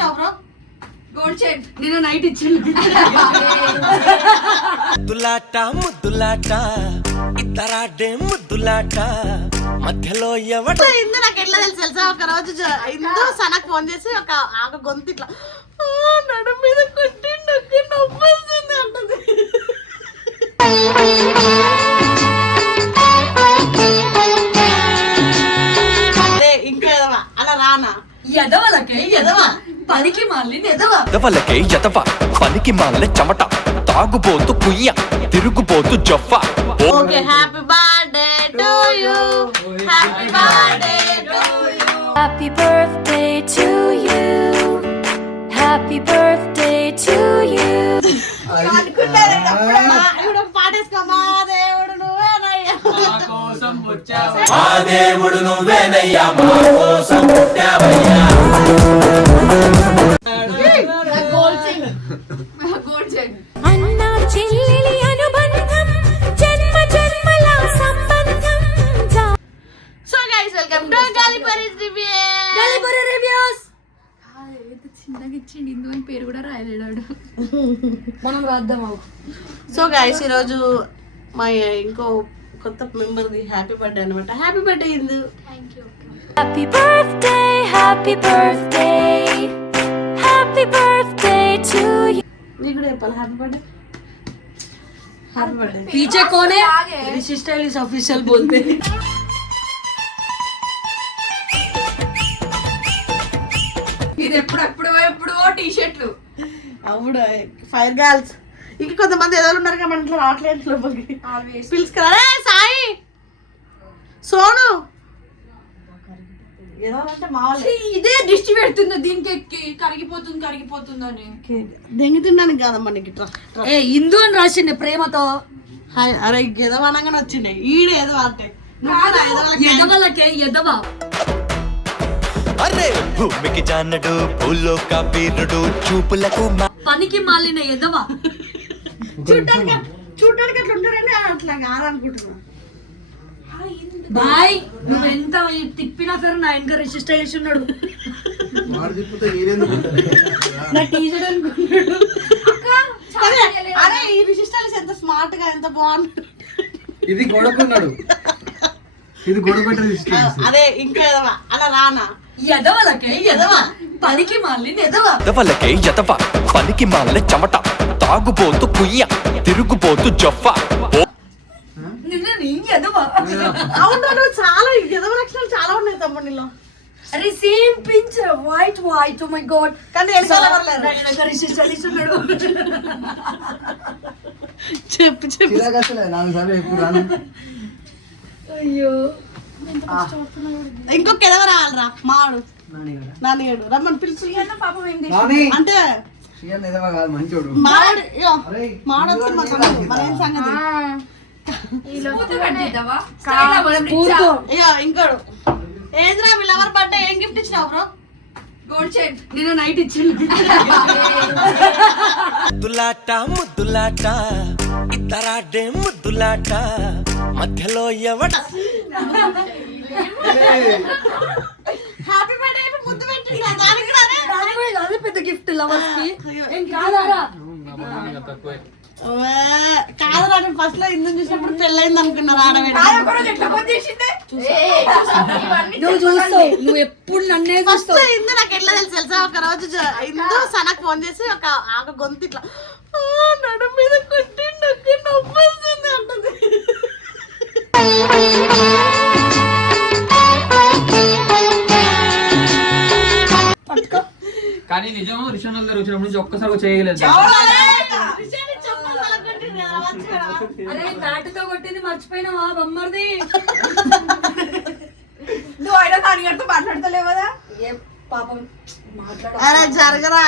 ఇచ్చినావు bro? Gold chain. నేను night ఇచ్చిండు. ముద్దులాట ముద్దులాట ఇద్దరాడే ముద్దులాట మధ్యలో ఎవడ? ఇందు నాకు ఎట్లా తెలుసు తెలుసా? ఒక రోజు ఇందు సనకు ఫోన్ చేసి ఒక ఆగ గొంతు ఇట్లా "ఆ, నడుము మీద కొట్టి నొక్కి నొప్పి వస్తుంది అంటది ఇంకా ఎదవా. అలా రానా? ఎదవలకే ఎదవ. పనికి మళ్ళీ ఎదవ. ఎదవలకే ఎదవ పనికి మాల చెమట. తాగుపోతూ కుయ్య తిరుగుపోతూ జొఫ okay happy birthday to you happy birthday to you Happy birthday to you. Happy birthday to you. ఇప్పుడు పాటేసుకోమా దేవుడు నువ్వేనయ్యా. ఆ దేవుడు నువ్వేనయ్యా మా కోసం పుట్టావయ్యా మనం రాద్దాం సో గాయస్ ఈరోజు మా ఇంకో కొత్త మెంబర్ది హ్యాపీ బర్త్డే అనమాట happy birthday Indu. Happy birthday happy birthday happy birthday to నీ కూడా చెప్పాలి? Happy birthday? Happy birthday. పీచే కోనే? విశిష్ట ఇస్ ఆఫీషియల్ బోల్తే ఇది ఎప్పుడు ఎప్పుడు ఎప్పుడో టీ షర్ట్లు అప్పుడు ఫైర్ గర్ల్స్ ఇంక కొంతమంది ఏదో ఉన్నారు కదా మన ఇంట్లో రావట్లేదు లోపలికి పిలుచుకురా. "ఏ, సాయి! సోను! ఏదో అంటే మా ఇదే దిష్టి పెడుతుంది దీనికి ఎక్కి కరిగిపోతుంది కరిగిపోతుందని. దెంగుతున్నాను కాదమ్మా నీకు ఇట్లా ఇట్లా. ఏ హిందూ అని రాసిండే ప్రేమతో. హాయ్ అరే ఏదో అనగానే వచ్చిండే. ఈడ ఏదో అంటే ఎదవలకే ఎదవ అరే భూమికి జానడు భూలోక వీరుడు చూపులకు మా పనికి మాలిన ఎదవ. చూడటానికి చూడటానికి అట్లా ఉంటారని అట్లా కాదనుకుంటున్నా బాయ్ నువ్వు ఎంత తిప్పినా సరే నా వెనక రిషి స్టైల్ ఉన్నాడు. నా టీచర్ అరే ఈ విశిష్టాలు ఎంత స్మార్ట్గా ఎంత బాగుంది. ఇది గొడకున్నాడు ఇది గొడపెట్టది అదే ఇంకా ఏదవా అలా రానా? ఎదవలకే ఎదవ. పనికి మాలిన ఎదవ. ఎదవలకే ఎదవ పనికి మాల చెమట. తాగుపోతూ కుయ్య తిరుగుపోతూ జొఫ. చాలా ఎదవ లక్షణాలు చాలా ఉన్నాయి తమ్ముడు నీలో. అరే same pinch wait wait my god కానీ వెనకాల ఎవరు లేరు. రిషి స్టైల్ ఉన్నాడు చెప్పు చెప్పు. నాలుగు సార్లు ఎప్పుడు రాను. అయ్యో. ఇంకొక ఎదవ రావాలిరా మావాడు. నాన్నగాడు రమ్మని పిలుచు. అంటే మంచోడు. మా తమ్ముడు మరేం సంగతి? ఇగో ఇంకోడు. ఏంద్రా వీళ్ళు ఎవరు బర్త్డే ఏం గిఫ్ట్ ఇచ్చినావు బ్రో? గోల్డ్ చైన్ నేను నైట్ ముద్దులాట ముద్దులాట ఇద్దరాడే ముద్దులాట మధ్యలో ఎవడ హ్యాపీ బర్త్డే ముద్దు పెట్టిందా దానికి కూడా అదే. అది కూడా అదే పెద్ద గిఫ్ట్ లవర్స్కి ఏం కాదారా? కాదురా నేను ఫస్ట్లో ఇందు చూసినప్పుడు పెళ్ళైంది అనుకున్నారు ఆడవేడి నువ్వు చూస్తావు. నువ్వు ఎప్పుడు నన్నే ఫస్ట్ చూస్తావు. ఇందు నాకు ఎట్లా తెలుసు తెలుసా? ఒక రోజు ఇందు సనకు ఫోన్ చేసి ఒక ఆగ గొంతు ఇట్లా "ఆ, నడుము మీద కొట్టి నొక్కి నొప్పి వస్తుంది అంటది కానీ నిజం రిషన్ గారు వచ్చినప్పటి నుంచి ఒక్కసారి చేయలేదు. అరే బ్యాట్తో కొట్టింది మర్చిపోయినావా బొమ్మర్ది? నువ్వు అయినా నాన్నగారితో మాట్లాడతలేవు కదా? ఏ పాపం అరే జరగరా.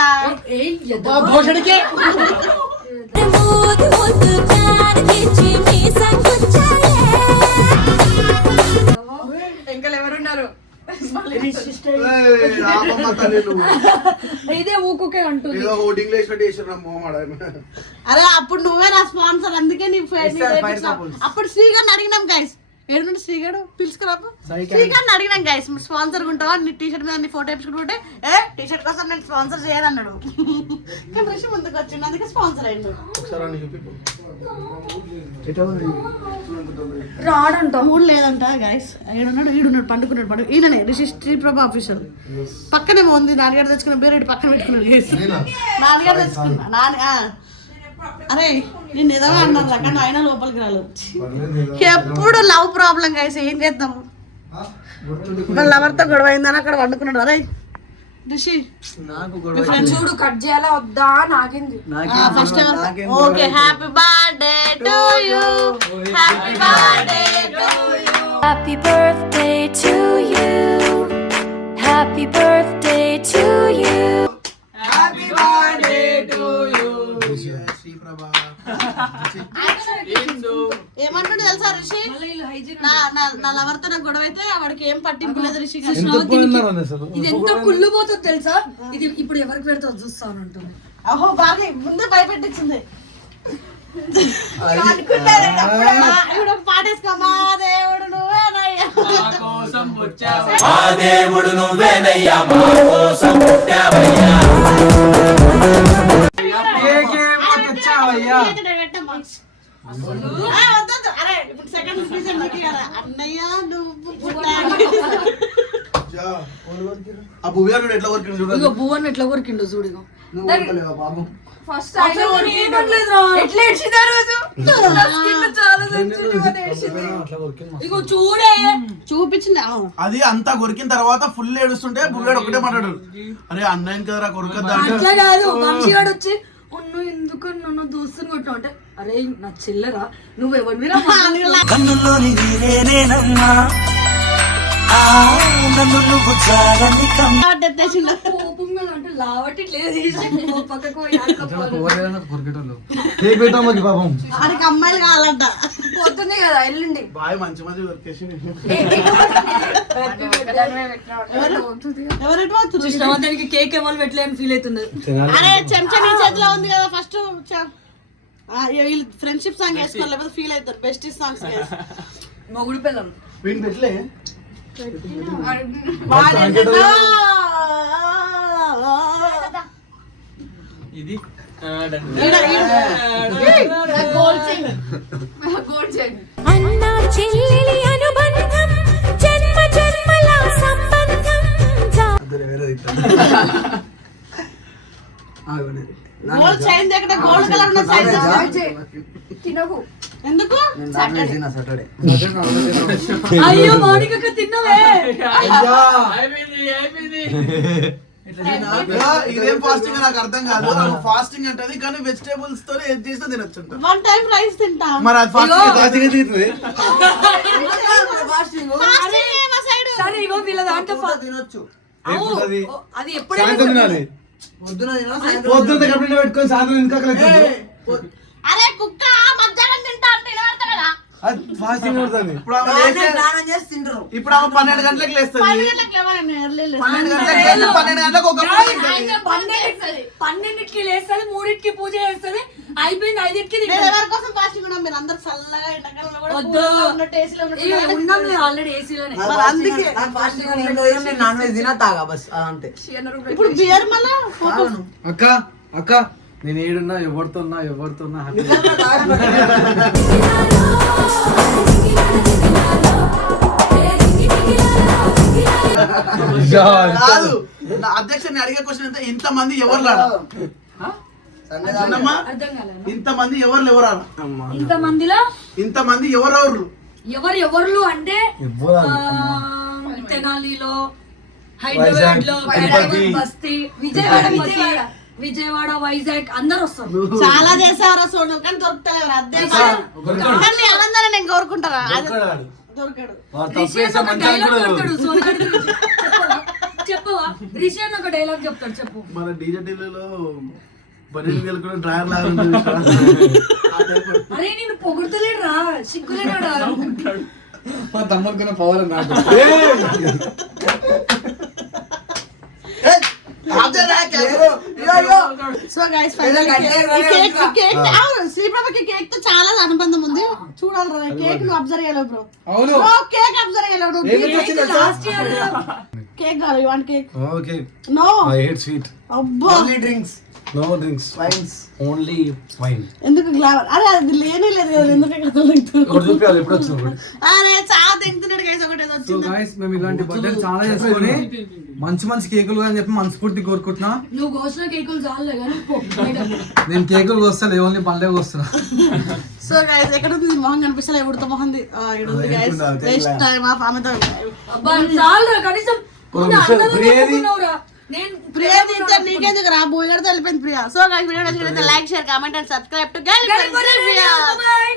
ఇదే ఊకుకే మొహమాడ అరే అప్పుడు నువ్వే నా స్పాన్సర్ అందుకే నీ. అప్పుడు శ్రీగారిని అడిగినాం గైస్ ఏడుంటే శ్రీగాడు పిలుచుకురాపు శ్రీగారిని అడిగినాం గైస్ స్పాన్సర్ ఉంటావా? నీ టీ షర్ట్ మీద నీ ఫోటో వేసుకుంటుంటే ఏ? టీ షర్ట్ కోసం నేను స్పాన్సర్ చేయనన్నాడు. కానీ రిషి ముందుకు వచ్చిండు అందుకే స్పాన్సర్ అయ్యిండు రాడంట మూడు లేదంట గైస్ ఈడున్నాడు ఈడున్నాడు పండుకున్నాడు పండు ఈయననే రిషి శ్రీ ప్రభా ఆఫీషియల్ పక్కనే ఉంది నాన్నగారు తెచ్చుకున్న బేరెడ్డి పక్కన పెట్టుకున్నాడు guys. నాన్నగారు తెచ్చుకున్నా నాన్న. అరే నేను ఏదో అన్నారు కానీ ఆయన లోపలికి రాలేదు. ఎప్పుడు లవ్ ప్రాబ్లం గైస్ ఏం చేద్దాం వాళ్ళ లవర్తో గొడవ అయిందని అక్కడ వండుకున్నాడు. అరే రిషి నాకు చూడు కట్ చేయాలా వద్దా నాకేంది first okay happy birthday to you happy birthday to you Happy birthday to you. Happy birthday to you. ఏమంటాడు తెలుసా రిషి నా నా నా లవర్తో నాకు గొడవ అయితే వాడికి ఏం పట్టింపు లేదు రిషి గారు. ఇది ఎంత కుళ్ళు పోతుంది తెలుసా ఇది ఇప్పుడు ఎవరికి పెడతా చూస్తాను అంటుంది అహో బాగా ముందే భయపెట్టించింది అనుకున్నాను అప్పుడే, "మా, ఇప్పుడు ఒక పాట వేసుకో మా దేవుడు నువ్వేనయ్యా నా కోసం వచ్చావు ఆ దేవుడు నువ్వేనయ్యా మా కోసం పుట్టావయ్యా చేతులు పెట్టమ్మా. ఆ, వద్దొద్దు. అరే ఇప్పుడు కదా ఎట్లా వర్కింగ్ చూడాలి ఇగో భువన్ ఎట్లా కొరికిండో చూడు ఇగో. బాబు? ఫస్ట్ చూడే. చూపించింది. అది అంతా కొరికిన తర్వాత ఫుల్ ఏడుస్తుంటే బుర్రాడు ఒకటే మాట్లాడాడు. అరే అన్నయ్య కదరా కొరకద్దా అంటే అట్లా కాదు వచ్చి నువ్వు ఎందుకు నన్ను దోస్తుని కొట్టావు అంటే అరే నా చెల్లెరా నువ్వు నీరేనేనమ్మా. కోపం మీద అంటే లేదు పక్కకు పాపం వాడికి అమ్మాయిలు కావాలంట పోతుంది కదా ఎల్లుండి బాయ్ మంచి మంచి దానికి కేక్ ఎవరు పెట్టలేని ఫీల్ అవుతుంది అరే చెంచా ఉంది కదా ఫస్ట్ వీళ్ళు ఫ్రెండ్షిప్ సాంగ్ వేసుకోవాలి లేకపోతే ఫీల్ అవుతారు. బెస్ట్ సాంగ్స్ మొగుడు పిల్లం. వీడిని పెట్టలే. ఇది. అన్న చెల్లెలి అనుబంధం జన్మ జన్మల సంబంధం. జా- గోల్డ్ చైన్ దగ్గర గోల్డ్ కలర్ ఉన్న చైన్ తినకు. ఎందుకు? సాటర్డే అయ్యో మౌనిక తిన్నవే. అయిపోయింది అయిపోయింది. ఇదేం ఫాస్టింగ్ నాకు అర్థం కాదు. ఫాస్టింగ్ అంటది కానీ వెజిటేబుల్స్తో ఏది చేసినా తినొచ్చు వన్ టైం రైస్ తింటా. మరి అది ఫాస్టింగ్ మా side? సరే ఇగో వీళ్ళ దాంట్లో తినొచ్చు. అది ఎప్పుడైనా పొద్దున పెట్టుకొని సాయంత్రం ఇంకా అరే కుక్క మధ్యాహ్నం తింటా అంటే వినబడతా కదా ఫాస్టింగ్ పడుతుంది ఇప్పుడు ఆమె లేస్తే- స్నానం చేసి తింటారు ఇప్పుడు ఆమె పన్నెండు గంటలకు లేస్తుంది. పన్నెండు గంటలకు పన్నెండు ఒక. పన్నెండింటికి లేస్తుంది మూడింటికి పూజ చేస్తుంది. అయిపోయింది ఐదింటికి నేను తింటది. ఎవరి కోసం ఫాస్టింగ్ ఉన్నాం మీరు అందరు చల్లగా నేను వెజ్ తినా తాగా బస్. అంతే. ఇప్పుడు బియర్ మళ్ళా. అక్క అక్క నేను ఏడున్నా ఎవరితో ఉన్నా ఎవరితో ఉన్నా. కాదు. నా అధ్యక్షుని అడిగే క్వశ్చన్ ఎంత ఇంత మంది ఎవరు కాలేదు ఇంత మంది ఎవరు ఎవరా ఇంత మందిలో ఇంత మంది ఎవరెవరు ఎవరు ఎవరు అంటే తెనాలిలో హైదరాబాద్లో. బస్తీ విజయవాడ. విజయవాడ. విజయవాడ వైజాగ్ అందరు వస్తారు. చాలా చేసేవారా సోను కానీ దొరుకుతలేరు అదే కానీ నేను కోరుకుంటారా. దొరకడు. చెప్పవా? చెప్పవా? రిషి అని ఒక డైలాగ్ చెప్తాడు చెప్పు. మన డీజే బనీలు గెలుకుని డ్రైవర్ లాగా. అరే నేను పొగుడుతలేడు రా సిగ్గులేనాడా మా తమ్ముడుకున్న పవర్ నాకు రాజా లేదు. అయ్యో, అయ్యో. సో గైస్ కేక్ కేక్ శ్రీప్రభకి కేక్తో చాలా అనుబంధం ఉంది. చూడాలి రా కేక్ నువ్వు అబ్జర్వ్ చేయలేవు బ్రో అవును. బ్రో కేక్ అబ్జర్వ్ చేయలేవు? లాస్ట్ ఇయర్ కేక్ కావాలి one cake okay no I hate sweet అబ్బా. Only drinks no drinks wines only wine ఎందుకు గ్లామర్ అరే అది లేనే లేదు కదా ఎందుకు కథలు తింటున్నావు? ఒకటి చూపించాలి ఎప్పుడు వచ్చిన ఒకటి? అరే చాలా తింటున్నాడు గైస్ ఒకటి ఏదో సో గాయస్ మేము ఇలాంటి బర్త్డేలు చాలా చేసుకొని మంచి మంచి కేకులు అని చెప్పి మనస్ఫూర్తి కోరుకుంటున్నా. నువ్వు కోసిన కేకులు చాలే కానీ. నేను కేకులు వస్తాను ఓన్లీ పండుగ వస్తున్నా సో గైస్ ఎక్కడ ఉంది? మొహం కనిపిస్తలే ఉడత మొహం ఇక్కడ ఉంది గైస్ వేస్ట్ టైం ఆఫ్ ఆమెతో. అబ్బా చాలు కనీసం ప్రియా తింటే నీకెందుకు రా? బోయగడ తెలిపింది ప్రియా. సో గైస్ వీడియో నచ్చినట్లయితే like share comment and subscribe to Bye.